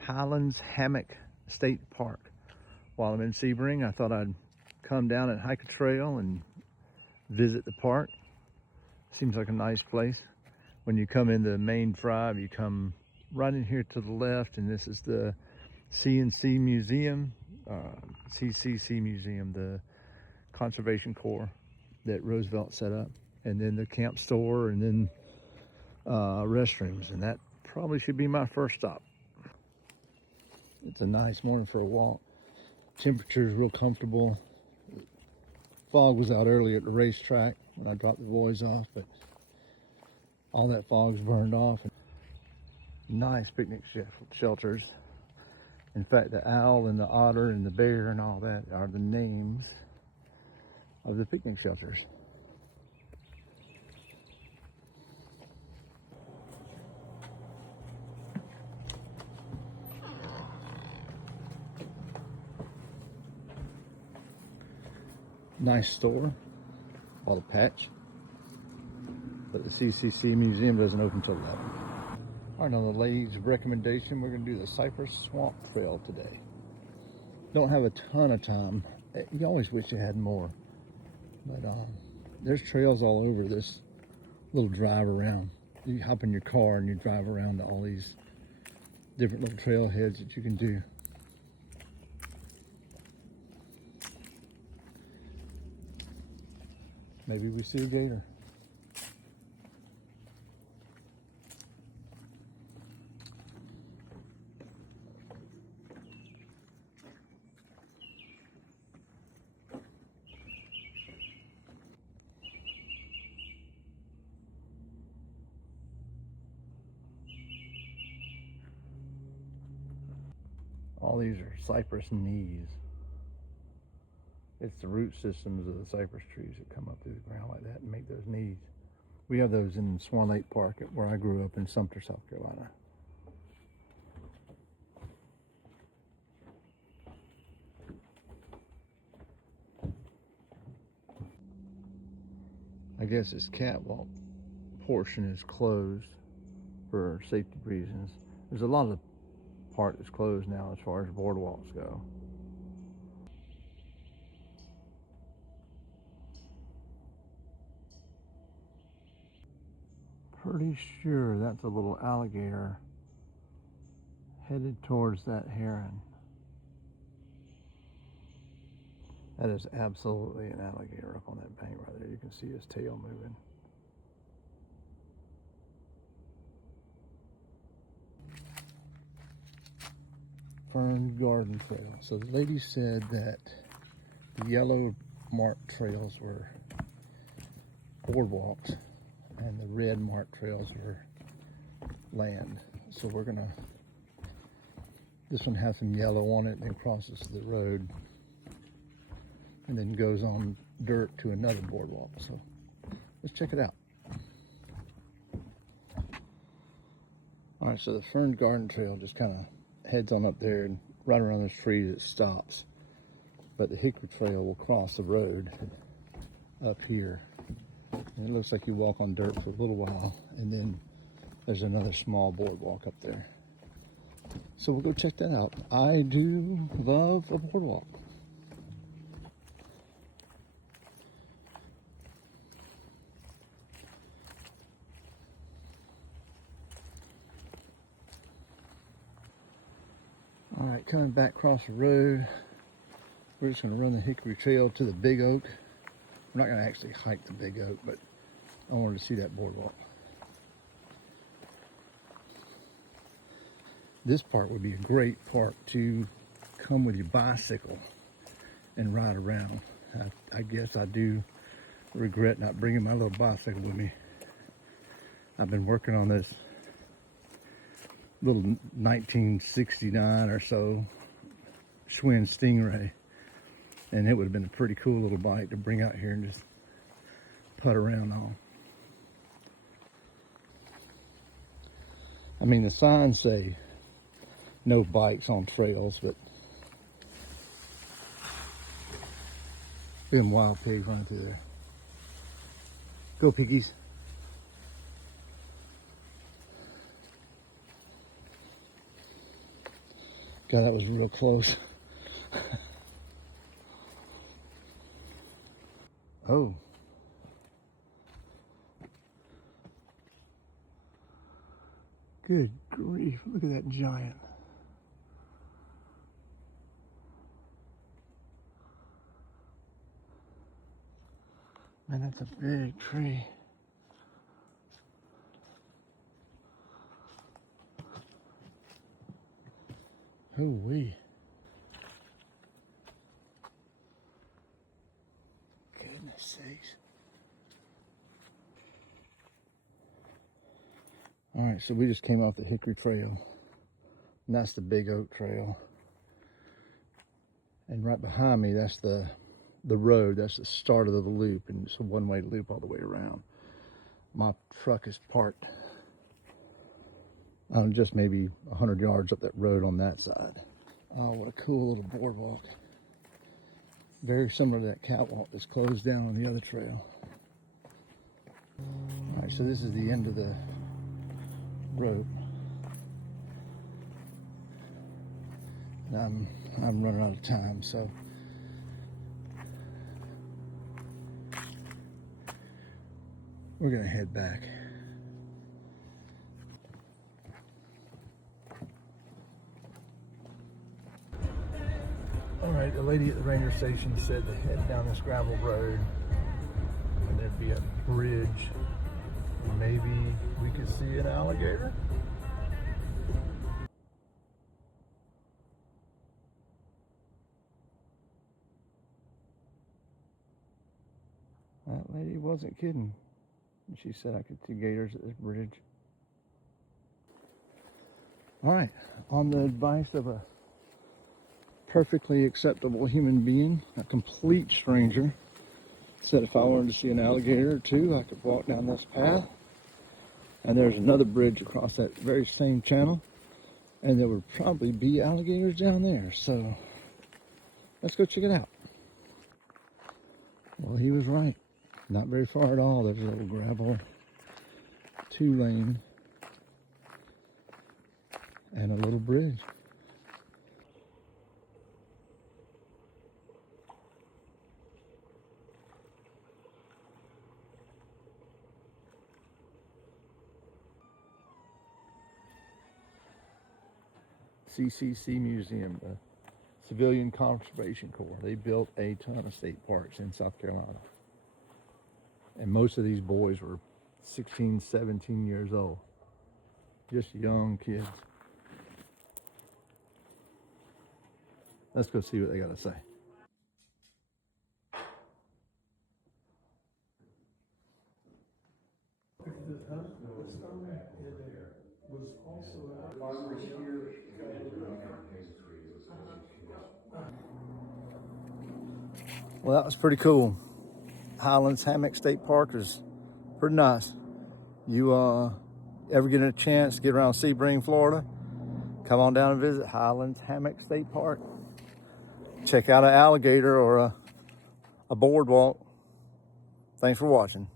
Highlands Hammock State Park. While I'm in Sebring, I thought I'd come down and hike a trail and visit the park. Seems like a nice place. When you come in the main drive, you come right in here to the left, and this is the CNC Museum, CCC Museum, the Conservation Corps that Roosevelt set up, and then the camp store, and then restrooms, and that probably should be my first stop. It's a nice morning for a walk. Temperature is real comfortable. Fog was out early at the racetrack when I dropped the boys off, but all that fog's burned off. Nice picnic shelters. In fact, the owl and the otter and the bear and all that are the names of the picnic shelters. Nice store, all the patch, but the CCC Museum doesn't open until 11. All right, on the ladies' recommendation, we're gonna do the Cypress Swamp Trail today. Don't have a ton of time. You always wish you had more, but there's trails all over this little drive around. You hop in your car and you drive around to all these different little trailheads that you can do. Maybe we see a gator. All these are cypress knees. It's the root systems of the cypress trees that come up through the ground like that and make those knees. We have those in Swan Lake Park where I grew up in Sumter, South Carolina. I guess this catwalk portion is closed for safety reasons. There's a lot of the part that's closed now as far as boardwalks go. Pretty sure that's a little alligator headed towards that heron. That is absolutely an alligator up on that bank right there. You can see his tail moving. Fern Garden Trail. So the lady said that the yellow marked trails were boardwalks and the red marked trails were land. So we're gonna, this one has some yellow on it and then crosses the road and then goes on dirt to another boardwalk. So let's check it out. All right, so the Fern Garden Trail just kind of heads on up there, and right around those trees it stops. But the Hickory Trail will cross the road up here. And it looks like you walk on dirt for a little while, and then there's another small boardwalk up there. So we'll go check that out. I do love a boardwalk. All right, coming back across the road, we're just gonna run the Hickory Trail to the Big Oak. We're not gonna actually hike the Big Oak, but I wanted to see that boardwalk. This part would be a great park to come with your bicycle and ride around. I guess I do regret not bringing my little bicycle with me. I've been working on this little 1969 or so Schwinn Stingray, and it would have been a pretty cool little bike to bring out here and just putt around on. I mean, the signs say no bikes on trails, but them wild pigs running through there. Go piggies. God, that was real close. Oh. Good grief, look at that giant. Man, that's a big tree. Hoo-wee. Goodness sakes. All right, so we just came off the Hickory Trail, and that's the Big Oak Trail. And right behind me, that's the road. That's the start of the loop, and it's a one-way loop all the way around. My truck is parked just maybe 100 yards up that road on that side. Oh, what a cool little boardwalk. Very similar to that catwalk that's closed down on the other trail. All right, so this is the end of the road. And I'm running out of time, so we're gonna head back. All right, the lady at the ranger station said to head down this gravel road and there'd be a bridge. Maybe we could see an alligator. That lady wasn't kidding. She said I could see gators at this bridge. All right, on the advice of a perfectly acceptable human being, a complete stranger, said if I wanted to see an alligator or two, I could walk down this path. And there's another bridge across that very same channel, and there would probably be alligators down there. So let's go check it out. Well, he was right. Not very far at all. There's a little gravel 2-lane and a little bridge. CCC Museum, the Civilian Conservation Corps. They built a ton of state parks in South Carolina. And most of these boys were 16, 17 years old. Just young kids. Let's go see what they got to say. Well, that was pretty cool. Highlands Hammock State Park is pretty nice. You ever get a chance to get around Sebring, Florida, come on down and visit Highlands Hammock State Park. Check out an alligator or a boardwalk. Thanks for watching.